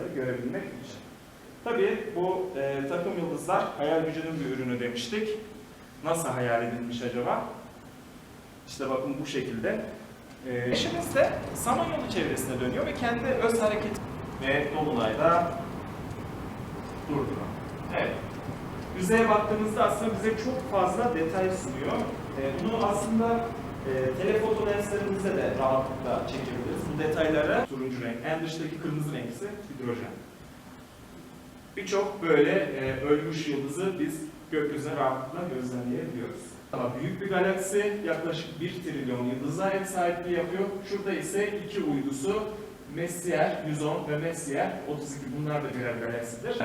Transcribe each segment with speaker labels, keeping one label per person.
Speaker 1: yıldızları görebilmek için. Tabii bu e, takım yıldızlar hayal gücünün bir ürünü demiştik. Nasıl hayal edilmiş acaba? İşte bakın bu şekilde. E, Güneşimiz de Samanyolu çevresine dönüyor ve kendi öz hareket ve Dolunay'da durdu. Evet. Yüzeye baktığımızda aslında bize çok fazla detay sunuyor. E, bunu aslında e, telefoto lenslerimizde de rahatlıkla çekebiliriz. Bu detaylara turuncu renk, en dıştaki kırmızı renk ise hidrojen. Birçok böyle e, ölmüş yıldızı biz gökyüzüne rahatlıkla gözlemleyebiliyoruz. Ama büyük bir galaksi yaklaşık 1 trilyon yıldıza ev sahipliği yapıyor. Şurada ise iki uydusu Messier 110 ve Messier 32 bunlar da birer galaksidir.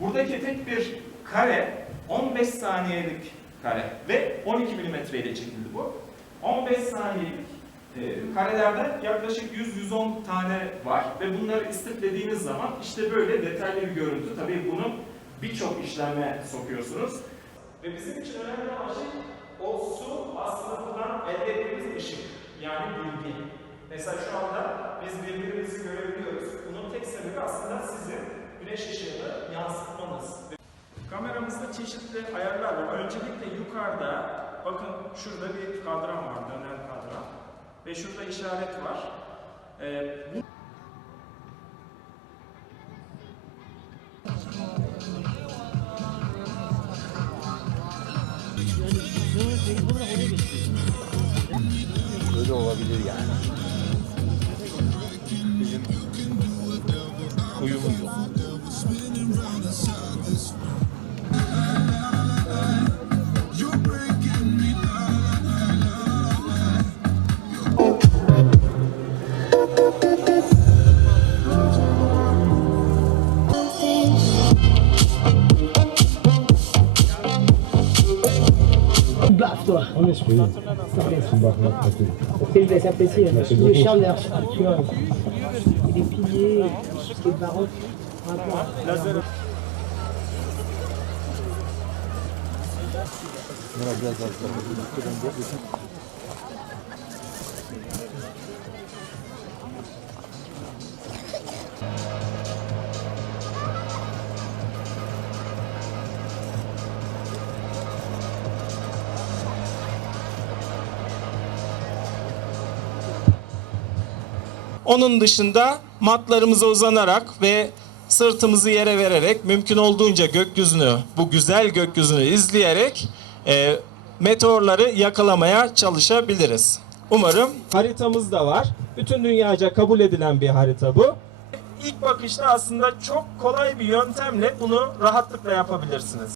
Speaker 1: Buradaki tek bir kare 15 saniyelik kare ve 12 milimetre ile çekildi bu. 15 saniyelik e, karelerden yaklaşık 100-110 tane var ve bunları istiplediğiniz zaman işte böyle detaylı bir görüntü. Tabii bunu birçok işleme sokuyorsunuz. Ve bizim için önemli olan şey o su aslında elde ettiğimiz ışık. Yani bilgi. Mesela şu anda biz birbirimizi görebiliyoruz. Bunun tek sebebi aslında sizin güneş ışığını yansıtmanız. Kameramızda çeşitli ayarlar var. Öncelikle yukarıda bakın şurada bir kadran var, dönen kadran. Ve şurada işaret var. Ee, bu
Speaker 2: Öyle olabilir yani. Baf
Speaker 3: toi
Speaker 4: En esprit.
Speaker 3: C'est
Speaker 4: apprécié.
Speaker 3: Le Chandler, tu vois. Il est pilier, il est baroque.
Speaker 4: Voilà.
Speaker 1: Onun dışında matlarımıza uzanarak ve sırtımızı yere vererek mümkün olduğunca gökyüzünü, bu güzel gökyüzünü izleyerek e, meteorları yakalamaya çalışabiliriz. Umarım haritamız da var. Bütün dünyaca kabul edilen bir harita bu. İlk bakışta aslında çok kolay bir yöntemle bunu rahatlıkla yapabilirsiniz.